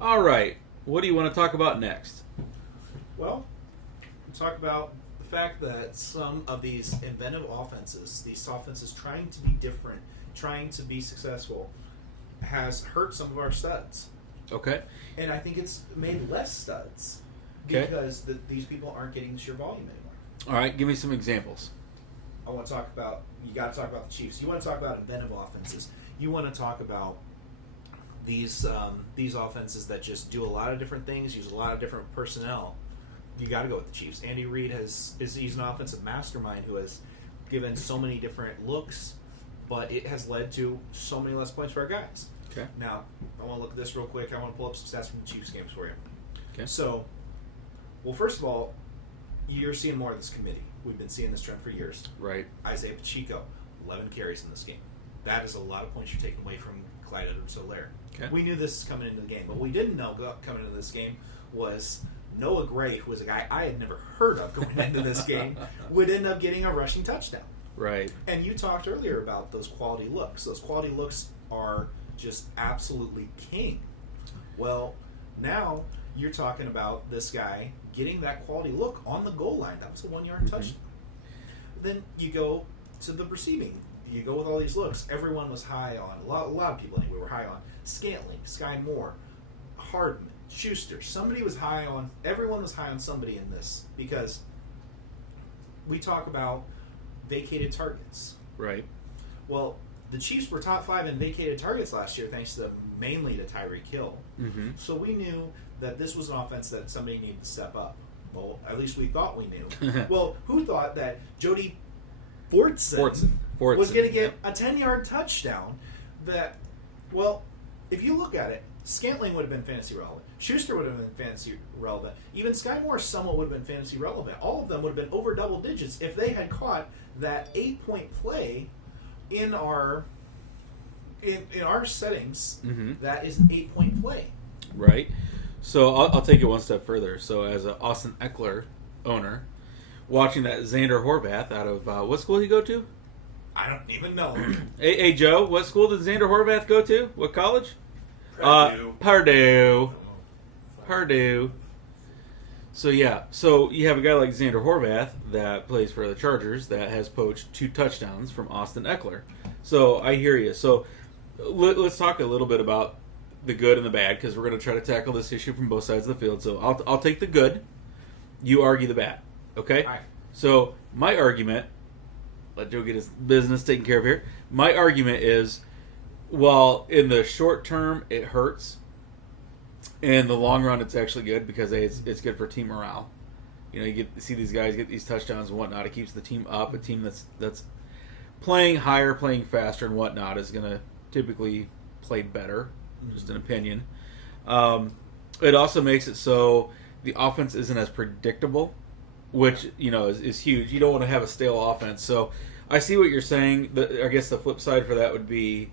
All right. What do you want to talk about next? Well, talk about the fact that some of these inventive offenses, these offenses trying to be different, trying to be successful, has hurt some of our studs. Okay. And I think it's made less studs Okay. because these people aren't getting sheer volume anymore. All right. Give me some examples. I want to talk about, you got to talk about the Chiefs. You want to talk about inventive offenses. You want to talk about these offenses that just do a lot of different things, use a lot of different personnel. You got to go with the Chiefs. Andy Reid he's an offensive mastermind who has given so many different looks, but it has led to so many less points for our guys. Okay. Now, I want to look at this real quick. I want to pull up some stats from the Chiefs games for you. Okay. So, well, first of all, you're seeing more of this committee. We've been seeing this trend for years. Right. Isaiah Pacheco, 11 carries in this game. That is a lot of points you're taking away from Clyde Edwards-Helaire. Okay. We knew this coming into the game. What we didn't know coming into this game was Noah Gray, who was a guy I had never heard of going into this game, would end up getting a rushing touchdown. Right. And you talked earlier about those quality looks. Those quality looks are just absolutely king. Well, now you're talking about this guy getting that quality look on the goal line. That was a 1-yard touchdown. Then you go to the receiving. You go with all these looks. Everyone was high on, a lot of people anyway were high on Scantling, Sky Moore, Hardman, Schuster. Everyone was high on somebody in this because we talk about vacated targets. Right. Well, the Chiefs were top 5 in vacated targets last year thanks to mainly to Tyreek Hill. Mm-hmm. So we knew that this was an offense that somebody needed to step up. Well, at least we thought we knew. Well, who thought that Jody Fortson was going to get a 10-yard touchdown that, well, if you look at it, Scantling would have been fantasy relevant. Schuster would have been fantasy relevant. Even Sky Moore somewhat would have been fantasy relevant. All of them would have been over double digits if they had caught that 8-point play in our settings. Mm-hmm. That is an 8-point play. Right. So I'll take it one step further. So as an Austin Eckler owner, watching that Xander Horvath out of what school did he go to? I don't even know. Hey Joe, what school did Xander Horvath go to? What college? Purdue. Purdue. So yeah, so you have a guy like Xander Horvath that plays for the Chargers that has poached 2 touchdowns from Austin Eckler. So I hear you. So let's talk a little bit about the good and the bad because we're going to try to tackle this issue from both sides of the field. So I'll take the good. You argue the bad. Okay? All right. So my argument, let Joe get his business taken care of here. My argument is, while in the short term it hurts, in the long run it's actually good because it's good for team morale. You know, you see these guys get these touchdowns and whatnot. It keeps the team up. A team that's playing higher, playing faster, and whatnot is going to typically play better. Just an opinion. It also makes it so the offense isn't as predictable, which is huge. You don't want to have a stale offense. So I see what you're saying. I guess the flip side for that would be,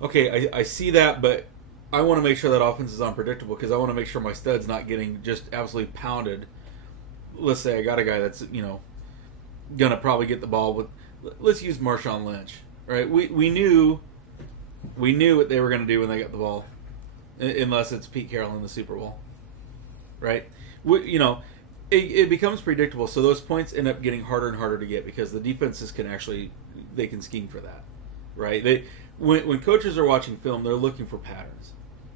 okay, I see that, but I want to make sure that offense is unpredictable because I want to make sure my stud's not getting just absolutely pounded. Let's say I got a guy that's gonna probably get the ball with. Let's use Marshawn Lynch, right? We knew what they were gonna do when they got the ball, unless it's Pete Carroll in the Super Bowl, right? It becomes predictable, so those points end up getting harder and harder to get because the defenses can scheme for that, right? When coaches are watching film, they're looking for patterns,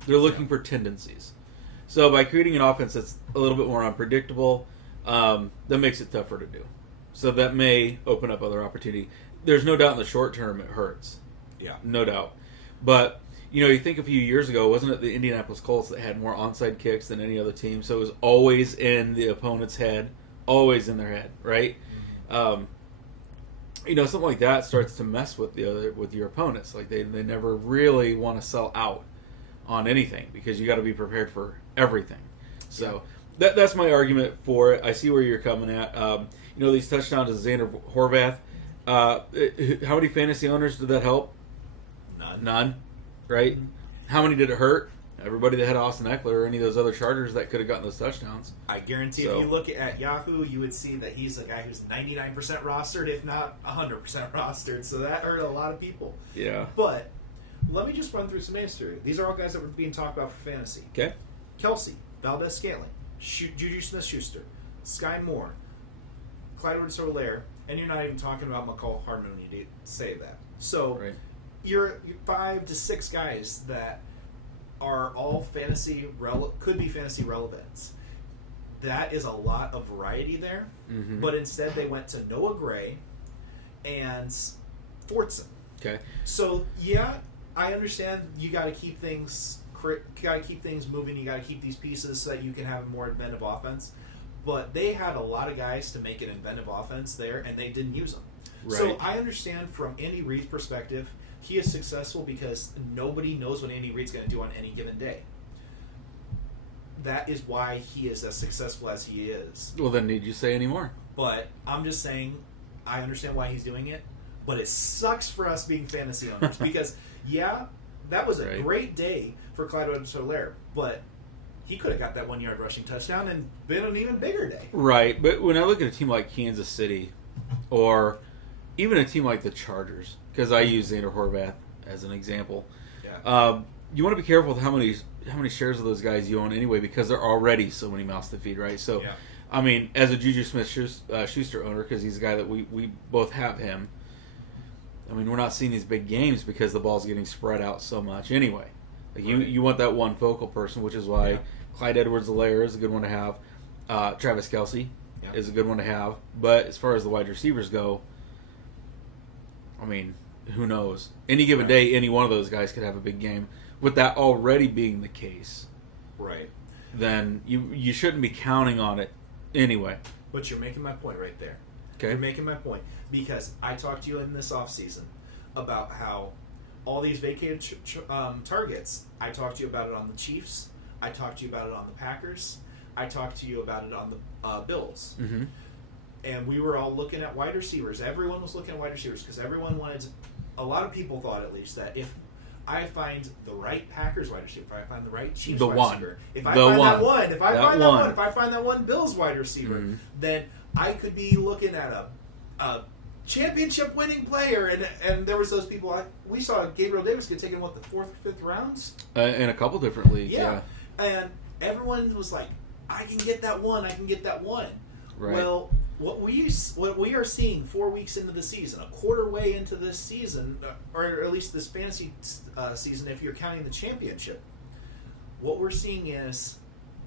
they're looking for tendencies. So by creating an offense that's a little bit more unpredictable, that makes it tougher to do. So that may open up other opportunity. There's no doubt in the short term it hurts. Yeah. No doubt. But, you think a few years ago, wasn't it the Indianapolis Colts that had more onside kicks than any other team? So it was always in the opponent's head, always in their head, right? Mm-hmm. Something like that starts to mess with your opponents. Like they never really want to sell out on anything because you got to be prepared for everything. So that's my argument for it. I see where you're coming at. These touchdowns to Xander Horvath. How many fantasy owners did that help? None. Right? Mm-hmm. How many did it hurt? Everybody that had Austin Eckler or any of those other Chargers that could have gotten those touchdowns. I guarantee if you look at Yahoo, you would see that he's a guy who's 99% rostered, if not 100% rostered. So that hurt a lot of people. Yeah. But let me just run through some names here. These are all guys that were being talked about for fantasy. Okay. Kelsey, Valdez-Scantling, Juju Smith-Schuster, Sky Moore, Clyde Edwards-Helaire, and you're not even talking about McCall Hardman when you say that. So Right. you're 5 to 6 guys that are all could be fantasy relevant. That is a lot of variety there, Mm-hmm. but instead they went to Noah Gray and Fortson. Okay. So yeah, I understand you got to keep things moving. You got to keep these pieces so that you can have a more inventive offense. But they had a lot of guys to make an inventive offense there, and they didn't use them. Right. So I understand from Andy Reid's perspective, he is successful because nobody knows what Andy Reid's going to do on any given day. That is why he is as successful as he is. Well, then need you say any more? But I'm just saying, I understand why he's doing it, but it sucks for us being fantasy owners because, yeah, that was a Right. great day for Clyde Edwards-Helaire, but he could have got that 1-yard rushing touchdown and been an even bigger day. Right, but when I look at a team like Kansas City, or even a team like the Chargers, because I use Xander Horvath as an example, Yeah. you want to be careful with how many shares of those guys you own anyway, because there are already so many mouths to feed, right? So, Yeah. I mean, as a Juju Smith-Schuster owner, because he's a guy that we both have him, I mean, we're not seeing these big games because the ball's getting spread out so much anyway. Like Right. you want that one focal person, which is why Yeah. Clyde Edwards-Helaire is a good one to have. Travis Kelce Yeah. is a good one to have. But as far as the wide receivers go, I mean, who knows? Any given Right. day, any one of those guys could have a big game. With that already being the case, Right. then you shouldn't be counting on it anyway. But you're making my point right there. Okay. You're making my point because I talked to you in this offseason about how all these vacated targets, I talked to you about it on the Chiefs, I talked to you about it on the Packers, I talked to you about it on the Bills. Mm-hmm. And we were all looking at wide receivers. Everyone was looking at wide receivers because everyone wanted a lot of people thought at least that if I find the right Packers wide receiver, if I find the right Chiefs wide receiver, if I find that one, if I find that one Bills wide receiver, Mm-hmm. then I could be looking at a championship winning player. And there was those people. We saw Gabriel Davis get taken, what, the 4th or 5th rounds? In a couple different leagues, Yeah. And everyone was like, I can get that one. Right. Well, what we are seeing 4 weeks into the season, a quarter way into this season, or at least this fantasy season, if you're counting the championship, what we're seeing is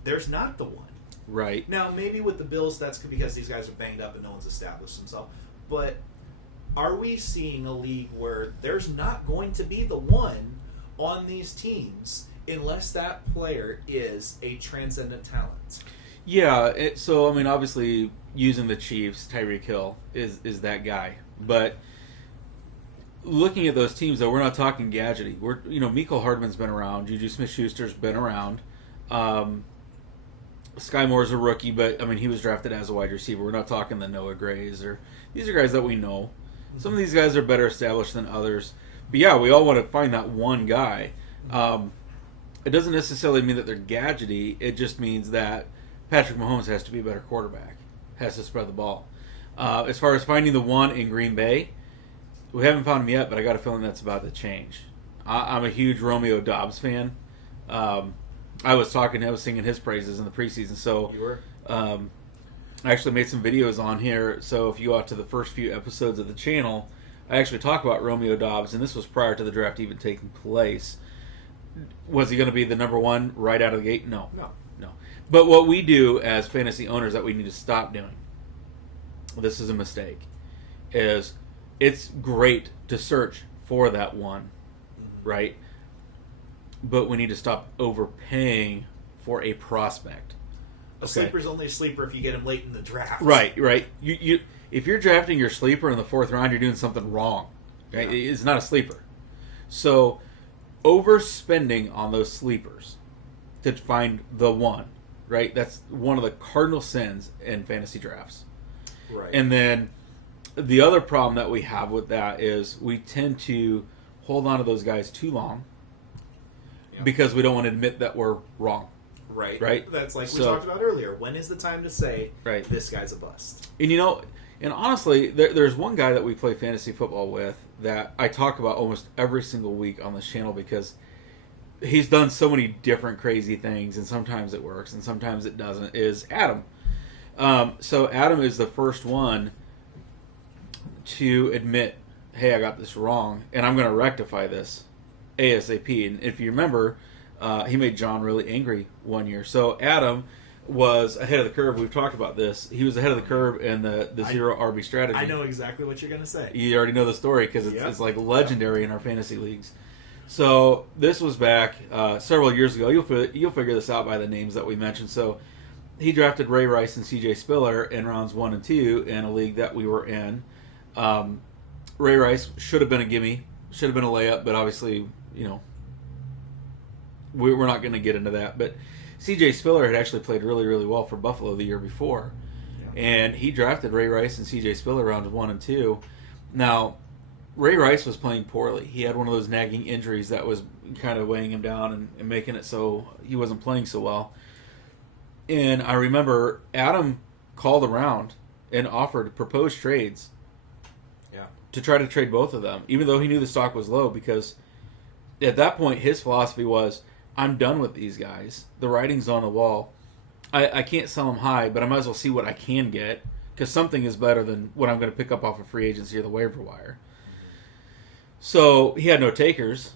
there's not the one. Right. Now, maybe with the Bills, that's because these guys are banged up and no one's established himself. But are we seeing a league where there's not going to be the one on these teams unless that player is a transcendent talent? Yeah, so I mean, obviously, using the Chiefs, Tyreek Hill is that guy. But looking at those teams, though, we're not talking gadgety. Mecole Hardman's been around. Juju Smith-Schuster's been around. Sky Moore's a rookie, but I mean, he was drafted as a wide receiver. We're not talking the Noah Grays these are guys that we know. Some of these guys are better established than others. But yeah, we all want to find that one guy. It doesn't necessarily mean that they're gadgety. It just means that Patrick Mahomes has to be a better quarterback, has to spread the ball. As far as finding the one in Green Bay, we haven't found him yet, but I got a feeling that's about to change. I'm a huge Romeo Doubs fan. I was singing his praises in the preseason. So You were? I actually made some videos on here. So if you go out to the first few episodes of the channel, I actually talk about Romeo Doubs, and this was prior to the draft even taking place. Was he going to be the number one right out of the gate? No. But what we do as fantasy owners that we need to stop doing, this is a mistake, is it's great to search for that one, right? But we need to stop overpaying for a prospect. A sleeper's only a sleeper if you get him late in the draft. Right. You if you're drafting your sleeper in the 4th round, you're doing something wrong. Right? Yeah. It's not a sleeper. So overspending on those sleepers to find the one, right? That's one of the cardinal sins in fantasy drafts. Right. And then the other problem that we have with that is we tend to hold on to those guys too long because we don't want to admit that we're wrong. Right. That's like we talked about earlier. When is the time to say, this guy's a bust? And honestly, there's one guy that we play fantasy football with that I talk about almost every single week on this channel because he's done so many different crazy things, and sometimes it works and sometimes it doesn't, is Adam. So Adam is the first one to admit, hey, I got this wrong, and I'm going to rectify this ASAP. And if you remember, he made John really angry one year. So Adam was ahead of the curve. We've talked about this. He was ahead of the curve in the zero RB strategy. I know exactly what you're going to say. You already know the story because it's like legendary in our fantasy leagues. So this was back several years ago. You'll figure this out by the names that we mentioned. So he drafted Ray Rice and CJ Spiller in rounds 1 and 2 in a league that we were in. Ray Rice should have been a gimme, should have been a layup, but obviously, we're not going to get into that. But CJ Spiller had actually played really, really well for Buffalo the year before. Yeah. And he drafted Ray Rice and CJ Spiller rounds 1 and 2. Now, Ray Rice was playing poorly. He had one of those nagging injuries that was kind of weighing him down and making it so he wasn't playing so well. And I remember Adam called around and proposed trades to try to trade both of them, even though he knew the stock was low, because at that point his philosophy was, I'm done with these guys. The writing's on the wall. I can't sell them high, but I might as well see what I can get, because something is better than what I'm going to pick up off of free agency or the waiver wire. So he had no takers.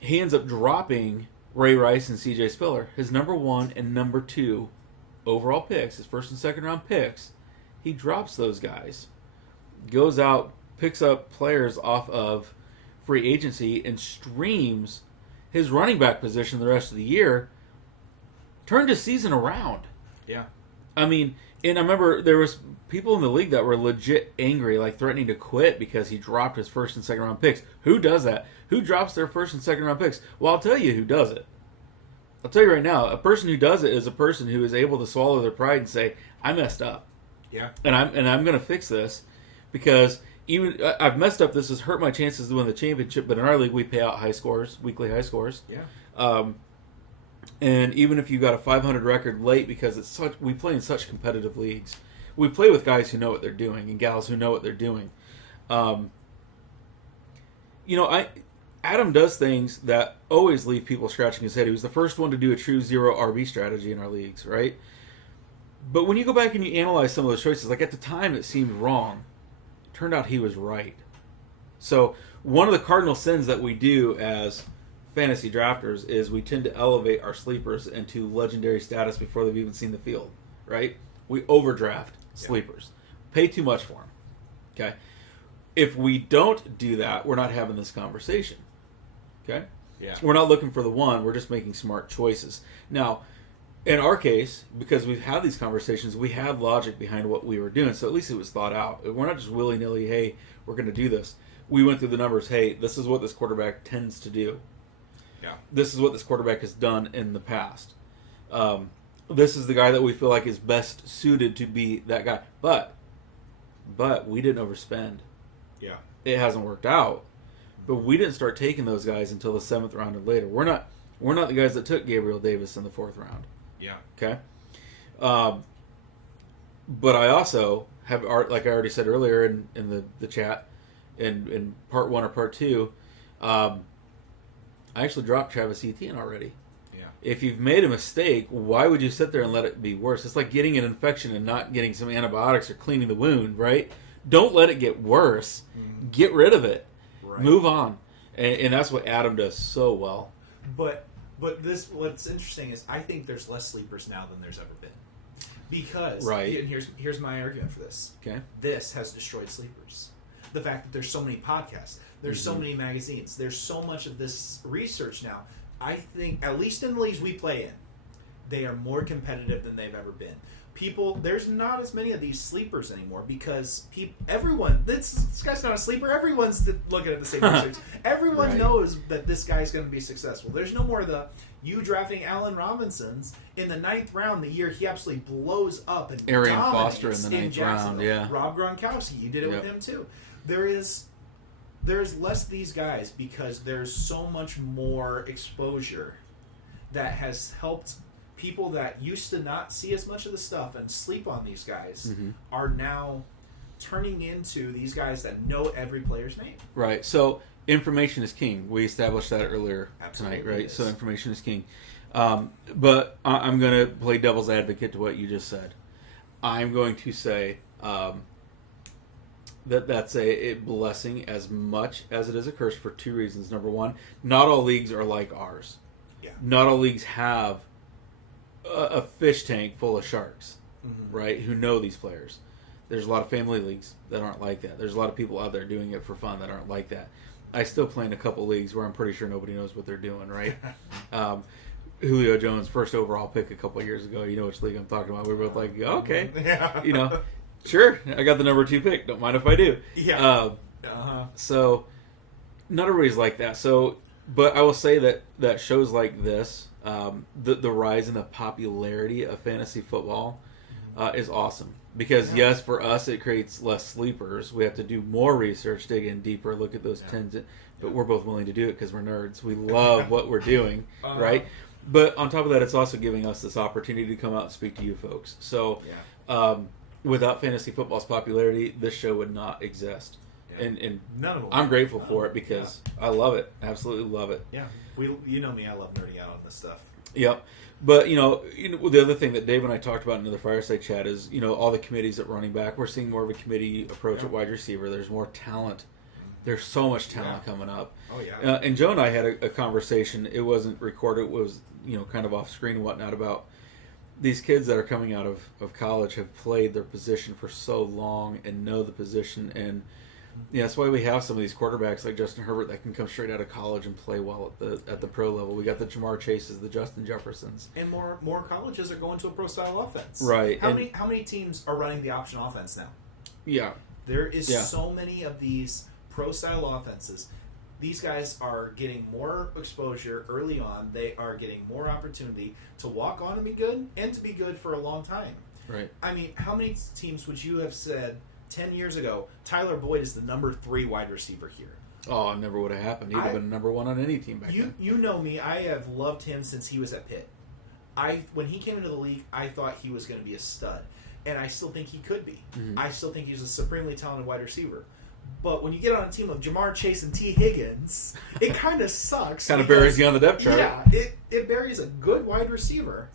He ends up dropping Ray Rice and CJ Spiller, his number 1 and number 2 overall picks, his first and second round picks. He drops those guys, goes out, picks up players off of free agency, and streams his running back position the rest of the year, turned his season around. Yeah. I mean, and I remember there was people in the league that were legit angry, like threatening to quit because he dropped his first and second round picks. Who does that? Who drops their first and second round picks? Well, I'll tell you who does it. I'll tell you right now, a person who does it is a person who is able to swallow their pride and say, I messed up. Yeah. And I'm going to fix this, because even I've messed up. This has hurt my chances to win the championship. But in our league, we pay out weekly high scores. Yeah. And even if you got a 500 record late, because we play in such competitive leagues, we play with guys who know what they're doing and gals who know what they're doing. Adam does things that always leave people scratching his head. He was the first one to do a true zero RB strategy in our leagues, right? But when you go back and you analyze some of those choices, like at the time it seemed wrong. Turned out he was right. So one of the cardinal sins that we do as fantasy drafters is we tend to elevate our sleepers into legendary status before they've even seen the field, right? We overdraft sleepers. Pay too much for them. Okay? If we don't do that, we're not having this conversation. Okay? Yeah. We're not looking for the one. We're just making smart choices. Now, in our case, because we've had these conversations, we had logic behind what we were doing, so at least it was thought out. We're not just willy-nilly, hey, we're going to do this. We went through the numbers, hey, this is what this quarterback tends to do. Yeah. This is what this quarterback has done in the past. This is the guy that we feel like is best suited to be that guy. But we didn't overspend. Yeah. It hasn't worked out. But we didn't start taking those guys until the 7th round or later. We're not the guys that took Gabriel Davis in the 4th round. Yeah. Okay. But I also have, like I already said earlier in the chat, in part 1 or part 2, I actually dropped Travis Etienne already. Yeah. If you've made a mistake, why would you sit there and let it be worse? It's like getting an infection and not getting some antibiotics or cleaning the wound, right? Don't let it get worse. Mm-hmm. Get rid of it. Right. Move on. And that's what Adam does so well. But what's interesting is I think there's less sleepers now than there's ever been. Because, right. And here's my argument for this. Okay. This has destroyed sleepers. The fact that there's so many podcasts, there's so many magazines, there's so much of this research now. I think, at least in the leagues we play in, they are more competitive than they've ever been. There's not as many of these sleepers anymore because everyone, this guy's not a sleeper, everyone's looking at the same research. Everyone knows that this guy's going to be successful. There's no more you drafting Allen Robinson's in the 9th round the year he absolutely blows up and Arian dominates Foster in the 9th round, yeah. Rob Gronkowski, you did it with him too. There's less of these guys because there's so much more exposure that has helped people that used to not see as much of the stuff and sleep on these guys are now turning into these guys that know every player's name. Right. So information is king. We established that earlier Absolutely tonight, right? is. So information is king. But I'm going to play devil's advocate to what you just said. I'm going to say that's a blessing as much as it is a curse for two reasons. Number one, not all leagues are like ours. Yeah. Not all leagues have a fish tank full of sharks, Mm-hmm. right, who know these players. There's a lot of family leagues that aren't like that. There's a lot of people out there doing it for fun that aren't like that. I still play in a couple leagues where I'm pretty sure nobody knows what they're doing, right? Julio Jones, first overall pick a couple of years ago. You know which league I'm talking about. We were both like, okay. Yeah. You know, sure, I got the number 2 pick. Don't mind if I do. Yeah. So, not everybody's like that. So, but I will say that shows like this, the rise in the popularity of fantasy football is awesome. Because, yes, for us, it creates less sleepers. We have to do more research, dig in deeper, look at those tens. But we're both willing to do it because we're nerds. We love what we're doing, right? But on top of that, it's also giving us this opportunity to come out and speak to you folks. So, without fantasy football's popularity, this show would not exist. Yeah. And I'm grateful for it because I love it. Absolutely love it. Yeah. You know me, I love nerding out on this stuff. Yep. But, the other thing that Dave and I talked about in the Fireside chat is, all the committees at running back. We're seeing more of a committee approach at wide receiver. There's more talent. There's so much talent coming up. Oh, yeah. And Joe and I had a conversation. It wasn't recorded. It was, kind of off screen and whatnot about these kids that are coming out of college have played their position for so long and know the position. And that's why we have some of these quarterbacks like Justin Herbert that can come straight out of college and play well at the pro level. We got the Jamar Chases, the Justin Jeffersons. And more colleges are going to a pro-style offense. Right. How many teams are running the option offense now? Yeah. There is so many of these pro-style offenses. These guys are getting more exposure early on. They are getting more opportunity to walk on and be good, and to be good for a long time. Right. I mean, how many teams would you have said 10 years ago, Tyler Boyd is the number 3 wide receiver here? Oh, it never would have happened. He'd have been number 1 on any team back then. You know me. I have loved him since he was at Pitt. When he came into the league, I thought he was going to be a stud. And I still think he could be. Mm-hmm. I still think he's a supremely talented wide receiver. But when you get on a team of Jamar Chase and T. Higgins, it kind of sucks. Kind of buries you on the depth chart. Yeah, it buries a good wide receiver.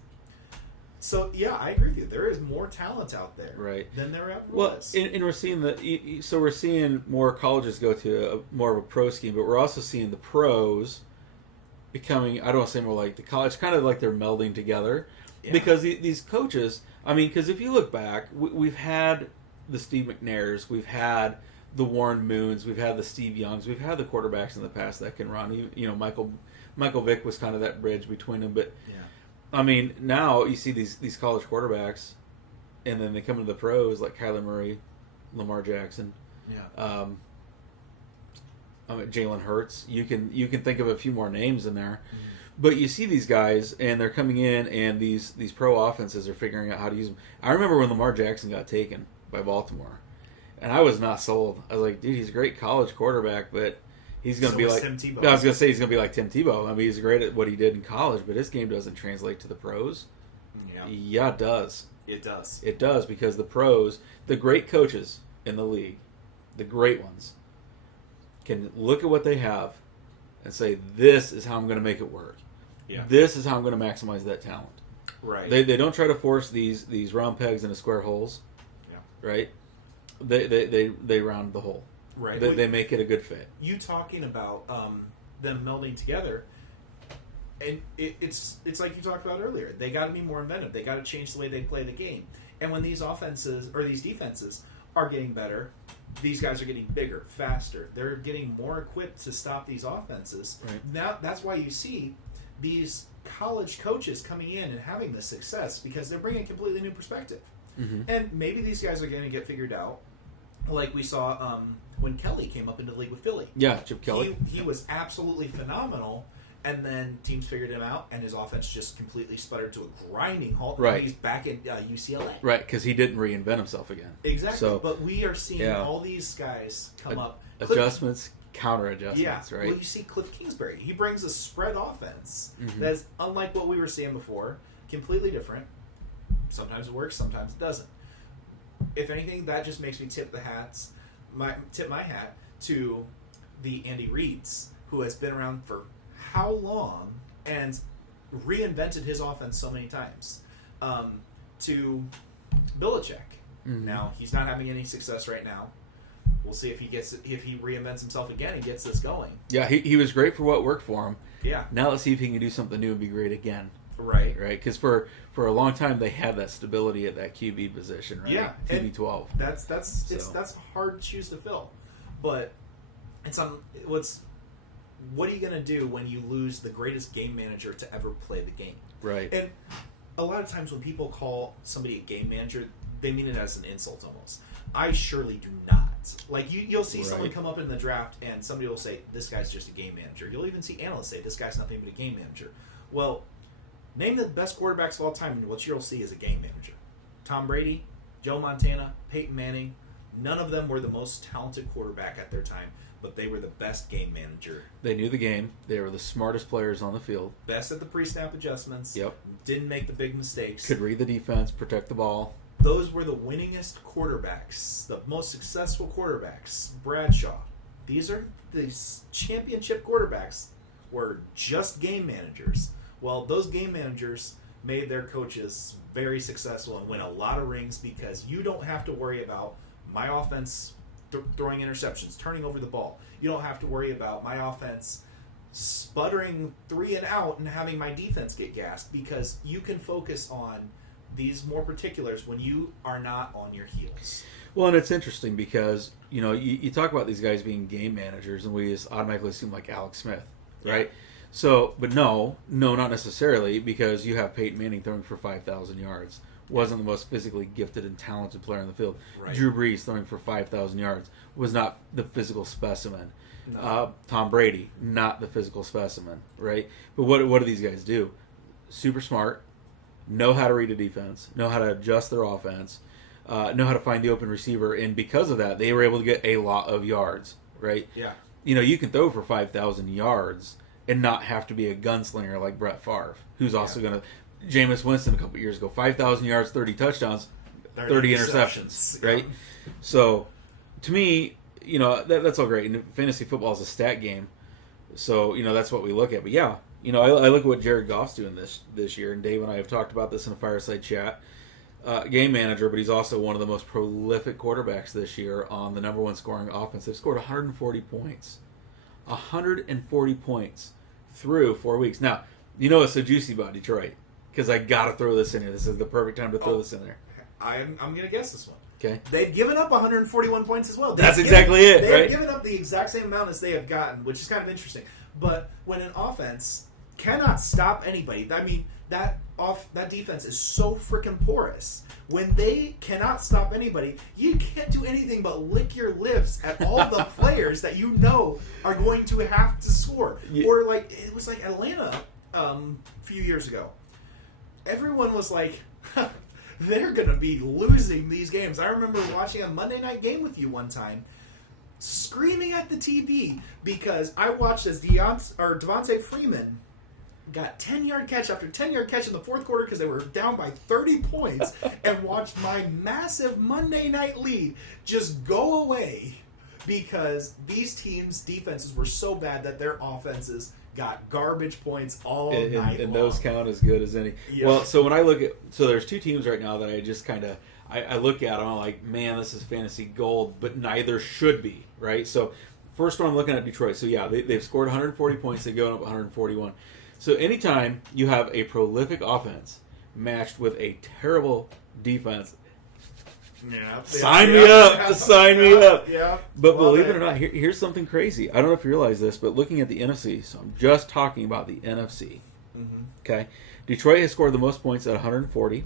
So, yeah, I agree with you. There is more talent out there than there ever was. And we're seeing we're seeing more colleges go to more of a pro scheme, but we're also seeing the pros becoming, I don't want to say more like the college, kind of like they're melding together. Yeah. Because these coaches, because if you look back, we've had the Steve McNairs, we've had the Warren Moons, we've had the Steve Youngs, we've had the quarterbacks in the past that can run. Michael Vick was kind of that bridge between them, but now you see these college quarterbacks, and then they come into the pros like Kyler Murray, Lamar Jackson, Jalen Hurts. You can think of a few more names in there, but you see these guys, and they're coming in, and these pro offenses are figuring out how to use them. I remember when Lamar Jackson got taken by Baltimore, and I was not sold. I was like, dude, he's a great college quarterback, but he's going to be like Tim Tebow. I was going to say he's going to be like Tim Tebow. He's great at what he did in college, but his game doesn't translate to the pros. Yeah, it does. It does, because the pros, the great coaches in the league, the great ones, can look at what they have and say, this is how I'm going to make it work. Yeah. This is how I'm going to maximize that talent. Right. They don't try to force these round pegs into square holes. Yeah. Right? They round the hole. Right. They make it a good fit. You talking about them melding together, and it's like you talked about earlier. They got to be more inventive. They got to change the way they play the game. And when these offenses or these defenses are getting better, these guys are getting bigger, faster. They're getting more equipped to stop these offenses. Right. Now that's why you see these college coaches coming in and having this success, because they're bringing a completely new perspective. Mm-hmm. And maybe these guys are going to get figured out, like we saw when Kelly came up into the league with Philly. Yeah, Chip Kelly. He was absolutely phenomenal, and then teams figured him out, and his offense just completely sputtered to a grinding halt. Right. And he's back at UCLA. Right, because he didn't reinvent himself again. Exactly. So, but we are seeing all these guys come up. Adjustments, counter adjustments, right? Well, you see Cliff Kingsbury. He brings a spread offense that's unlike what we were seeing before. Completely different. Sometimes it works, sometimes it doesn't. if anything, that just makes me tip my hat to the Andy Reids, who has been around for how long and reinvented his offense so many times. To Belichick. Mm-hmm. Now, he's not having any success right now. We'll see if he reinvents himself again and gets this going. Yeah, he was great for what worked for him. Yeah. Now let's see if he can do something new and be great again. Right. Right? Because for a long time they had that stability at that QB position, right? Yeah. QB 12. That's a hard shoes to fill. But what are you going to do when you lose the greatest game manager to ever play the game? Right. And a lot of times when people call somebody a game manager, they mean it as an insult almost. I surely do not. Like, you'll see someone come up in the draft and somebody will say, this guy's just a game manager. You'll even see analysts say, this guy's nothing but a game manager. Well, name the best quarterbacks of all time, and what you'll see is a game manager. Tom Brady, Joe Montana, Peyton Manning, none of them were the most talented quarterback at their time, but they were the best game manager. They knew the game. They were the smartest players on the field. Best at the pre-snap adjustments. Yep. Didn't make the big mistakes. Could read the defense, protect the ball. Those were the winningest quarterbacks, the most successful quarterbacks. Bradshaw. These are the championship quarterbacks were just game managers. Well, those game managers made their coaches very successful and win a lot of rings because you don't have to worry about my offense throwing interceptions, turning over the ball. You don't have to worry about my offense sputtering 3 and out and having my defense get gassed, because you can focus on these more particulars when you are not on your heels. Well, and it's interesting because, you talk about these guys being game managers and we just automatically assume like Alex Smith, right? Yeah. So, but no, not necessarily, because you have Peyton Manning throwing for 5,000 yards. Wasn't the most physically gifted and talented player on the field. Right. Drew Brees throwing for 5,000 yards was not the physical specimen. No. Tom Brady, not the physical specimen, right? But what do these guys do? Super smart, know how to read a defense, know how to adjust their offense, know how to find the open receiver, and because of that, they were able to get a lot of yards, right? Yeah. You can throw for 5,000 yards and not have to be a gunslinger like Brett Favre, who's also going to... Jameis Winston a couple years ago, 5,000 yards, 30 touchdowns, 30 interceptions, right? Yeah. So, to me, that's all great. And fantasy football is a stat game, so that's what we look at. But yeah, I look at what Jared Goff's doing this year, and Dave and I have talked about this in a fireside chat. Game manager, but he's also one of the most prolific quarterbacks this year on the number one scoring offense. They've scored 140 points. 140 points through 4 weeks. Now, what's so juicy about Detroit? Because I got to throw this in here. This is the perfect time to throw this in there. I'm going to guess this one. Okay. They've given up 141 points as well. That's exactly it, right? They've given up the exact same amount as they have gotten, which is kind of interesting. But when an offense cannot stop anybody, I mean, that defense is so freaking porous. When they cannot stop anybody, you can't do anything but lick your lips at all the players that you know are going to have to score. Yeah. Or like it was like Atlanta a few years ago. Everyone was like, they're going to be losing these games. I remember watching a Monday night game with you one time, screaming at the TV because I watched as Devontae Freeman got 10-yard catch after 10-yard catch in the fourth quarter because they were down by 30 points and watched my massive Monday night lead just go away because these teams' defenses were so bad that their offenses got garbage points all night long. And those count as good as any. Yeah. Well, so when I look at... So there's two teams right now that I just kind of... I look at them, I'm like, man, this is fantasy gold, but neither should be, right? So first one, I'm looking at Detroit. So yeah, they've scored 140 points. They're going up 141. So anytime you have a prolific offense matched with a terrible defense... Sign me up. Yeah. But believe it or not, here's something crazy. I don't know if you realize this, but looking at the NFC, so I'm just talking about the NFC. Mm-hmm. Okay, Detroit has scored the most points at 140.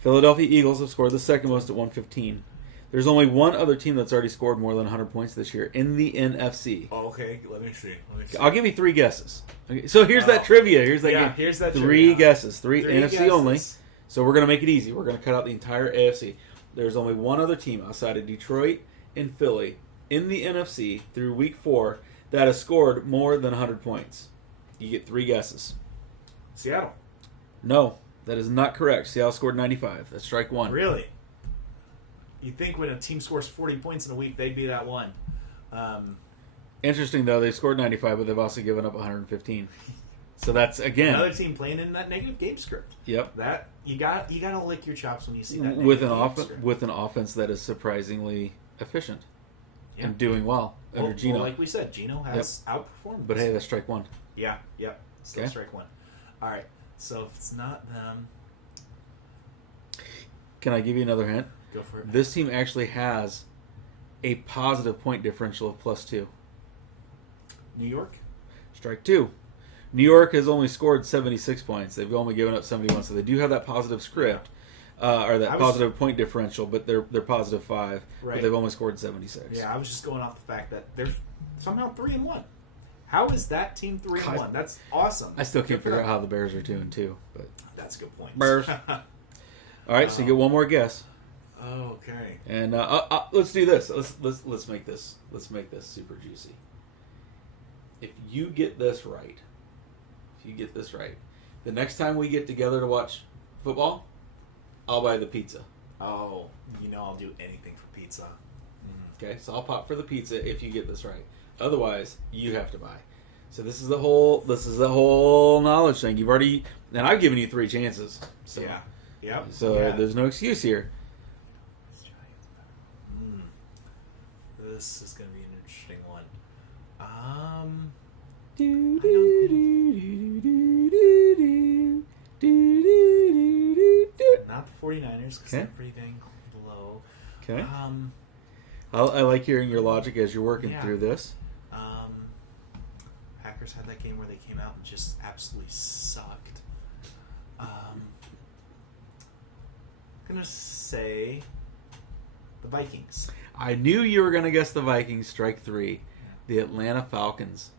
Philadelphia Eagles have scored the second most at 115. There's only one other team that's already scored more than 100 points this year in the NFC. Okay, let me see. I'll give you 3 guesses. Okay, so here's that trivia. Here's that 3 guesses. 3 NFC guesses. Only. So we're going to make it easy. We're going to cut out the entire AFC. There's only one other team outside of Detroit and Philly in the NFC through week 4 that has scored more than 100 points. You get 3 guesses. Seattle. No, that is not correct. Seattle scored 95. That's strike 1. Really? You think when a team scores 40 points in a week, they'd be that one. Interesting, though, they scored 95, but they've also given up 115. So that's, again... Another team playing in that negative game script. Yep. That you got to lick your chops when you see that with an offense that is surprisingly efficient and doing well under Gino. Well, like we said, Gino has outperformed. But hey, that's strike one. Yeah, yep. Still Okay. strike one. All right. So if it's not them, Can I give you another hint? go for it. This team actually has a positive point differential of +2. New York? Strike two. New York has only scored 76 points. They've only given up 71, so they do have that positive script, or that positive point differential, but they're +5. Right. But they've only scored 76. Yeah, I was just going off the fact that they're somehow 3-1. How is that team 3-1? That's awesome. I still can't figure out how the Bears are 2-2, but That's a good point. Bears. All right, so you get one more guess, Okay. and let's do this. Let's make this super juicy. If you get this right, the next time we get together to watch football, I'll buy the pizza. Oh, I'll do anything for pizza. Okay, so I'll pop for the pizza if you get this right. Otherwise, you have to buy. So this is the whole knowledge thing. You've already, and I've given you 3 chances. So, Yeah. Yep. So there's no excuse here. This is going to be an interesting one. Not the 49ers because they're pretty dang low. Okay. I like hearing your logic as you're working through this. Packers had that game where they came out and just absolutely sucked. I'm going to say the Vikings. I knew you were going to guess the Vikings. Strike 3. The Atlanta Falcons.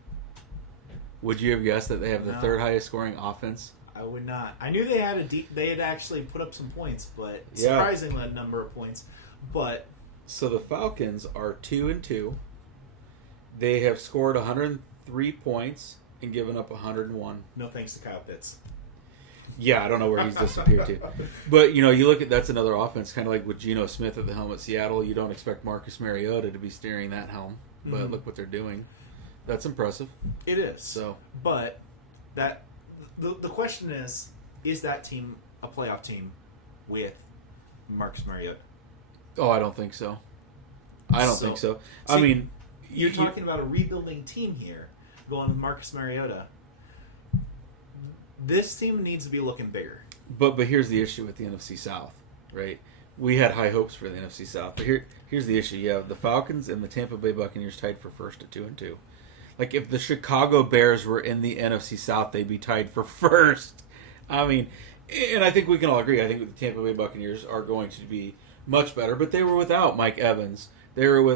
Would you have guessed that they have the third highest scoring offense? I would not. I knew they had they had actually put up some points, but surprising that number of points. But so the Falcons are 2-2. They have scored 103 points and given up 101. No thanks to Kyle Pitts. Yeah, I don't know where he's disappeared to. But, you look at that's another offense, kind of like with Geno Smith at the helm at Seattle. You don't expect Marcus Mariota to be steering that helm. But look what they're doing. That's impressive. It is. So, but the question is that team a playoff team with Marcus Mariota? Oh, I don't think so. I don't think so. See, I mean, you're talking about a rebuilding team here, going with Marcus Mariota. This team needs to be looking bigger. But here's the issue with the NFC South, right? We had high hopes for the NFC South, but here's the issue. You have the Falcons and the Tampa Bay Buccaneers tied for first at 2-2. Like, if the Chicago Bears were in the NFC South, they'd be tied for first. I mean, and I think we can all agree. I think the Tampa Bay Buccaneers are going to be much better, but they were without Mike Evans. They were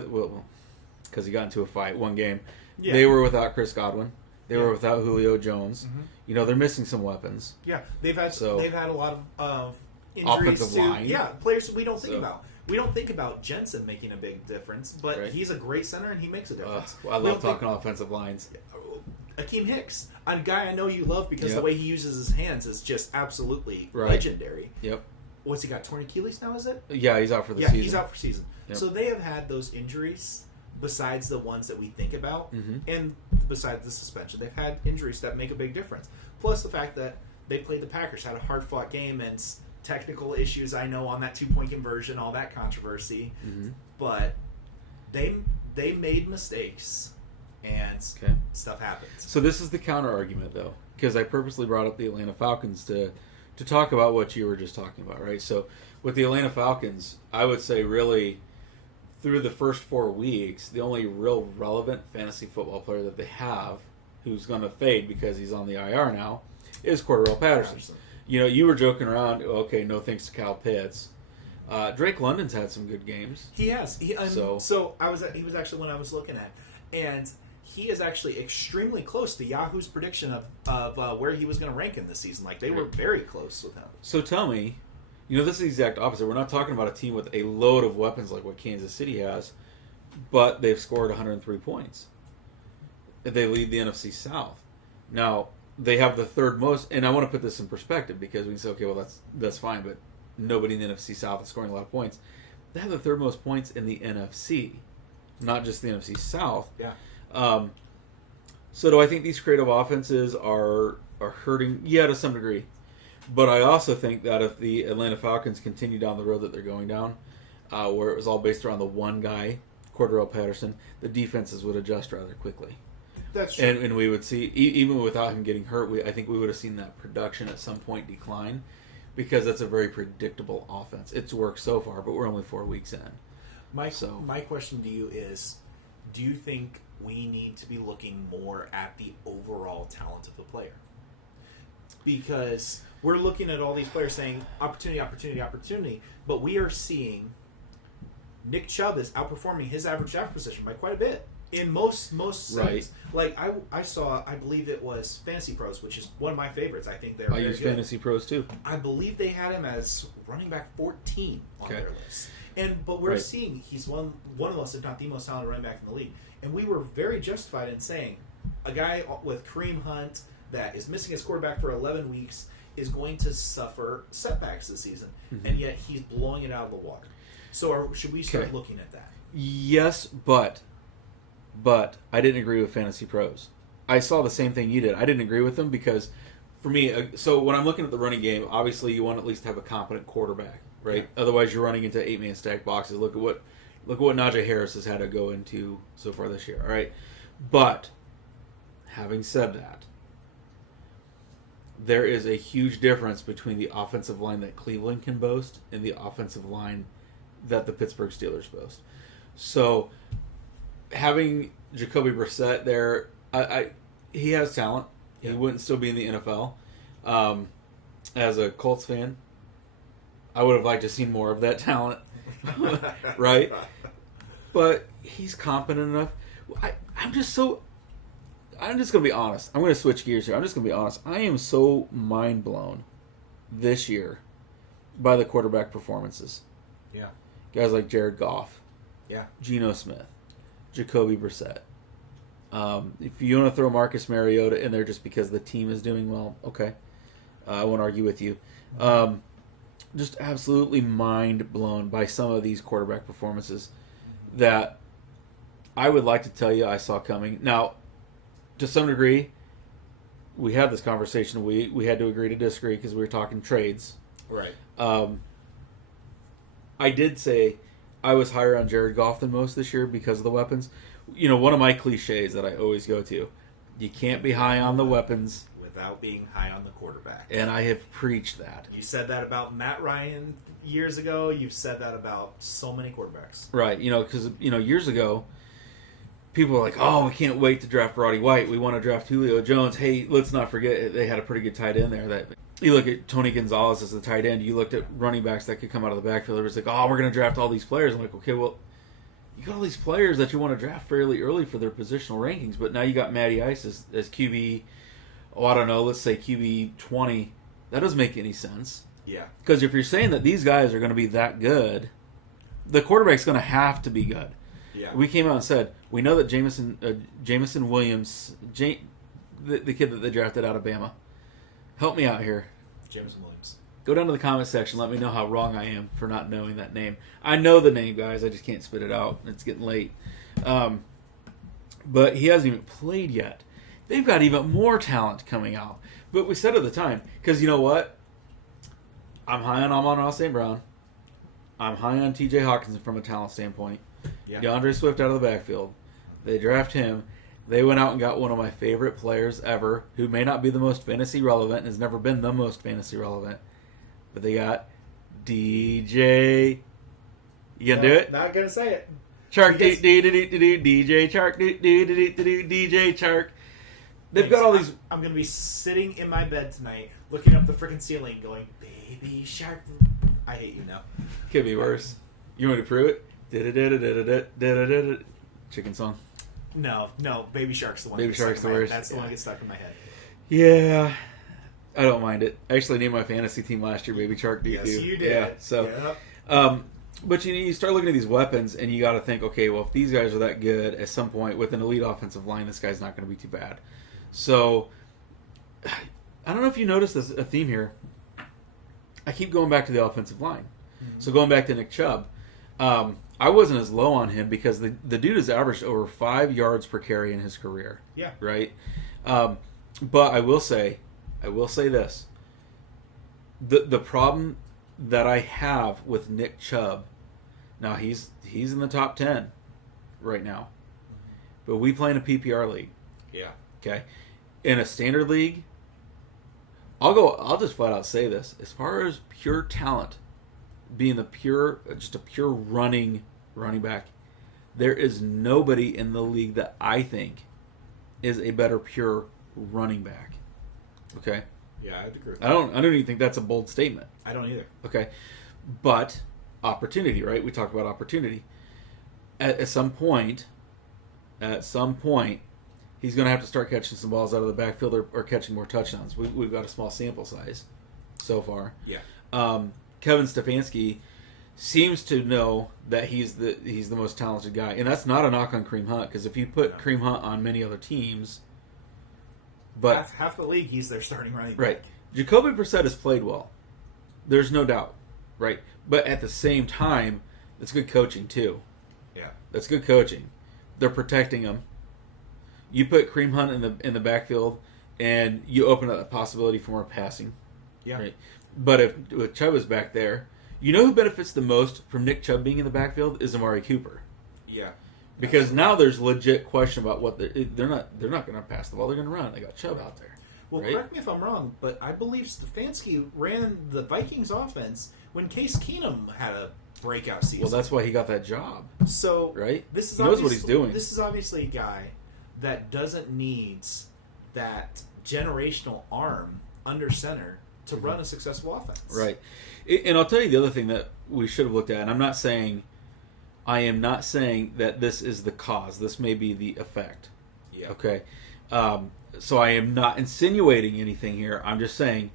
because he got into a fight one game. Yeah. They were without Chris Godwin. They were without Julio Jones. Mm-hmm. They're missing some weapons. Yeah, they've had a lot of injuries offensive line. Yeah, players that we don't think about. We don't think about Jensen making a big difference, but he's a great center and he makes a difference. I love talking offensive lines. Akeem Hicks, a guy I know you love because the way he uses his hands is just absolutely legendary. Yep. What's he got? Torn Achilles now, is it? Yeah, he's out for the season. Yeah, he's out for season. Yep. So they have had those injuries besides the ones that we think about, and besides the suspension. They've had injuries that make a big difference. Plus the fact that they played the Packers, had a hard-fought game, and technical issues, I know, on that 2-point conversion, all that controversy. But they made mistakes, and stuff happens. So this is the counter-argument, though, because I purposely brought up the Atlanta Falcons to talk about what you were just talking about, right? So with the Atlanta Falcons, I would say really through the first 4 weeks, the only real relevant fantasy football player that they have who's going to fade because he's on the IR now is Cordell Patterson. You were joking around, okay, no thanks to Kyle Pitts. Drake London's had some good games. He has. He was actually one I was looking at. And he is actually extremely close to Yahoo's prediction of where he was going to rank in this season. Like, they were very close with him. So tell me, this is the exact opposite. We're not talking about a team with a load of weapons like what Kansas City has, but they've scored 103 points. They lead the NFC South. Now, they have the third most, and I want to put this in perspective because we can say, okay, well, that's fine, but nobody in the NFC South is scoring a lot of points. they have the third most points in the NFC, not just the NFC South. Yeah. So do I think these creative offenses are hurting? Yeah, to some degree. But I also think that if the Atlanta Falcons continue down the road that they're going down, where it was all based around the one guy, Cordero Patterson, the defenses would adjust rather quickly. That's true. And we would see, even without him getting hurt, I think we would have seen that production at some point decline, because that's a very predictable offense. It's worked so far, but we're only 4 weeks in. My question to you is, do you think we need to be looking more at the overall talent of the player? Because we're looking at all these players saying opportunity, opportunity, opportunity, but we are seeing Nick Chubb is outperforming his average draft position by quite a bit in most sense. Right. Like I saw, I believe it was Fantasy Pros, which is one of my favorites. I think they're I use good. Fantasy Pros too. I believe they had him as running back 14 on their list. But we're seeing he's one of the most, if not the most talented running back in the league. And we were very justified in saying a guy with Kareem Hunt that is missing his quarterback for 11 weeks is going to suffer setbacks this season. Mm-hmm. And yet he's blowing it out of the water. So should we start looking at that? Yes, but I didn't agree with Fantasy Pros. I saw the same thing you did. I didn't agree with them because, for me, so when I'm looking at the running game, obviously you want to at least have a competent quarterback, right? Yeah. Otherwise, you're running into 8-man stack boxes. Look at what Najee Harris has had to go into so far this year. All right, but having said that, there is a huge difference between the offensive line that Cleveland can boast and the offensive line that the Pittsburgh Steelers boast. So having Jacoby Brissett there, he has talent. Yeah. He wouldn't still be in the NFL. As a Colts fan, I would have liked to see more of that talent, right? But he's competent enough. I'm just going to be honest. I'm going to switch gears here. I'm just going to be honest. I am so mind blown this year by the quarterback performances. Yeah. Guys like Jared Goff. Yeah. Geno Smith. Jacoby Brissett. If you want to throw Marcus Mariota in there just because the team is doing well, okay. I won't argue with you. Just absolutely mind blown by some of these quarterback performances that I would like to tell you I saw coming. Now, to some degree, we had this conversation. We had to agree to disagree because we were talking trades. Right. I did say I was higher on Jared Goff than most this year because of the weapons. You know, one of my cliches that I always go to, you can't be high on the weapons without being high on the quarterback. And I have preached that. You said that about Matt Ryan years ago. You've said that about so many quarterbacks. Right. You know, because, years ago, people were like, oh, we can't wait to draft Roddy White. We want to draft Julio Jones. Hey, let's not forget they had a pretty good tight end there. That you look at Tony Gonzalez as the tight end. You looked at running backs that could come out of the backfield. It was like, oh, we're going to draft all these players. I'm like, okay, well, you got all these players that you want to draft fairly early for their positional rankings, but now you got Matty Ice as QB, I don't know, let's say QB 20. That doesn't make any sense. Yeah. Because if you're saying that these guys are going to be that good, the quarterback's going to have to be good. Yeah. We came out and said, we know that Jameson Williams, the kid that they drafted out of Bama, help me out here. Jameson Williams. Go down to the comment section. Let me know how wrong I am for not knowing that name. I know the name, guys. I just can't spit it out. It's getting late. But he hasn't even played yet. They've got even more talent coming out. But we said at the time, because you know what? I'm high on Amon-Ra St. Brown. I'm high on T.J. Hawkinson from a talent standpoint. Yeah. DeAndre Swift out of the backfield. They draft him. They went out and got one of my favorite players ever, who may not be the most fantasy relevant and has never been the most fantasy relevant. But they got DJ. You gonna do it? Not gonna say it. Chark, DJ Chark, DJ Chark. They've got all these. I'm gonna be sitting in my bed tonight, looking up the freaking ceiling, going, "Baby Shark." I hate you now. Could be worse. You want me to prove it? Chicken song. No, Baby Shark's the one. Baby Shark's the worst. That's the one that gets stuck in my head. Yeah. I don't mind it. I actually named my fantasy team last year Baby Shark. Yes, you did. Yeah. So, but you start looking at these weapons, and you got to think, okay, well, if these guys are that good, at some point with an elite offensive line, this guy's not going to be too bad. So, I don't know if you noticed a theme here. I keep going back to the offensive line. Mm-hmm. So going back to Nick Chubb, I wasn't as low on him because the dude has averaged over 5 yards per carry in his career. Yeah. Right? But I will say this. The problem that I have with Nick Chubb, now he's in the top 10 right now. But we play in a PPR league. Yeah. Okay? In a standard league, I'll just flat out say this. As far as pure talent, being just a pure running back, there is nobody in the league that I think is a better pure running back. Okay? Yeah, I'd agree with I that. don't even think that's a bold statement. I don't either. Okay? But opportunity, right? We talk about opportunity. At some point, he's going to have to start catching some balls out of the backfield or catching more touchdowns. We've got a small sample size so far. Yeah. Kevin Stefanski seems to know that he's the most talented guy, and that's not a knock on Kareem Hunt, because if you put Kareem Hunt on many other teams, but half the league he's their starting running back. right, Jacoby Brissett has played well. There's no doubt, right? But at the same time, it's good coaching too. Yeah. That's good coaching. They're protecting him. You put Kareem Hunt in the backfield, and you open up the possibility for more passing. Yeah. Right? But if Chubb is back there, you know who benefits the most from Nick Chubb being in the backfield is Amari Cooper. Yeah. Because now there's legit question about what they're not going to pass the ball. They're going to run. They got Chubb out there. Well, right? correct me if I'm wrong, but I believe Stefanski ran the Vikings offense when Case Keenum had a breakout season. Well, that's why he got that job. So right? This is he knows what he's doing. This is obviously a guy that doesn't need that generational arm under center to run a successful offense. Right. And I'll tell you the other thing that we should have looked at, and I am not saying that this is the cause. This may be the effect. Yeah. Okay. So I am not insinuating anything here. I'm just saying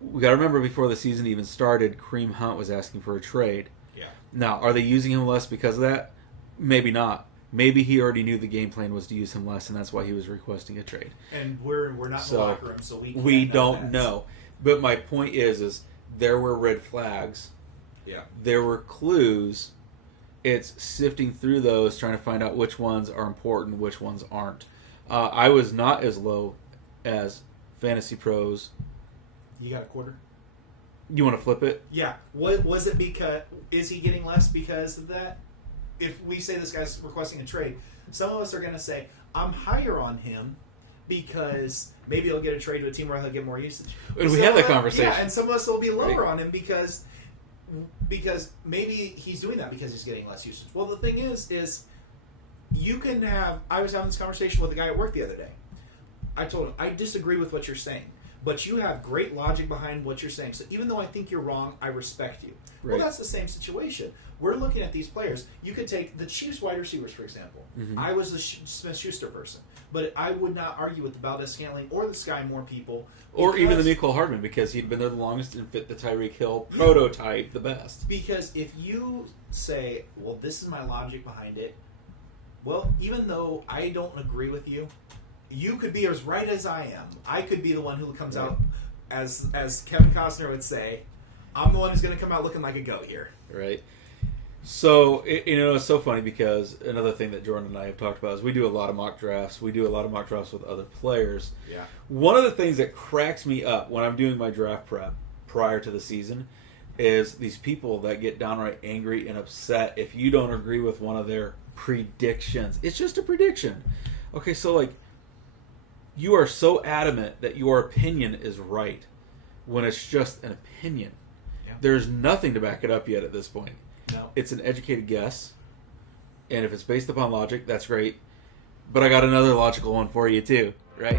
we got to remember before the season even started, Kareem Hunt was asking for a trade. Yeah. Now, are they using him less because of that? Maybe not. Maybe he already knew the game plan was to use him less, and that's why he was requesting a trade. And we're not in the locker room, so we don't know. But my point is there were red flags. Yeah. There were clues. It's sifting through those, trying to find out which ones are important, which ones aren't. I was not as low as Fantasy Pros. You got a quarter? You want to flip it? Yeah. What was it because? Is he getting less because of that? If we say this guy's requesting a trade, some of us are going to say, I'm higher on him because maybe he'll get a trade to a team where he'll get more usage. And we had that conversation. Yeah, and some of us will be lower on him because maybe he's doing that because he's getting less usage. Well, the thing is you can have... I was having this conversation with a guy at work the other day. I told him, I disagree with what you're saying, but you have great logic behind what you're saying. So even though I think you're wrong, I respect you. Right. Well, that's the same situation. We're looking at these players. You could take the Chiefs wide receivers, for example. Mm-hmm. I was the Smith-Schuster person, but I would not argue with the Valdez-Scantling or the Sky Moore people. Or even the Nicole Hardman, because he'd been there the longest and fit the Tyreek Hill prototype the best. Because if you say, well, this is my logic behind it, well, even though I don't agree with you, you could be as right as I am. I could be the one who comes out, as Kevin Costner would say, I'm the one who's going to come out looking like a goat here. Right. So, it's so funny because another thing that Jordan and I have talked about is we do a lot of mock drafts. We do a lot of mock drafts with other players. Yeah. One of the things that cracks me up when I'm doing my draft prep prior to the season is these people that get downright angry and upset if you don't agree with one of their predictions. It's just a prediction. Okay, so you are so adamant that your opinion is right when it's just an opinion. Yeah. There's nothing to back it up yet at this point. No. It's an educated guess, and if it's based upon logic, that's great. But I got another logical one for you too, right?